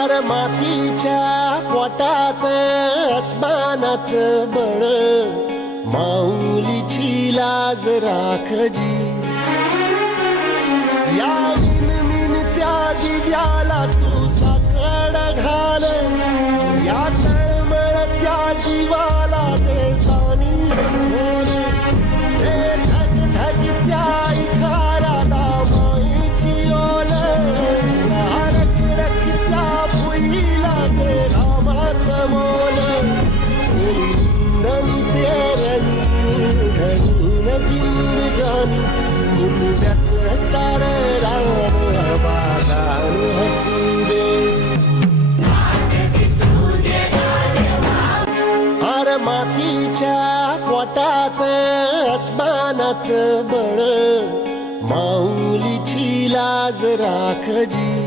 R मातीच्या पोटात अस्मानाचं बळ, माऊलीची लाज राखजी. या मिनमिनत्या दिव्याला तू साकड घाल, या तळमळत्या जीवाला दे जाणीव खोल. दे धगधगत्या इकाराला माईची ओल, या रखरखत्या भुईला दे रामाचं मोल. निंदनी पेरणी घडून जिंदगानी, मुंड्याचं सार रान बागान हसू दे. आर मातीच्या पोटात अस्मानाचं बळ, माऊलीची लाज राखजी.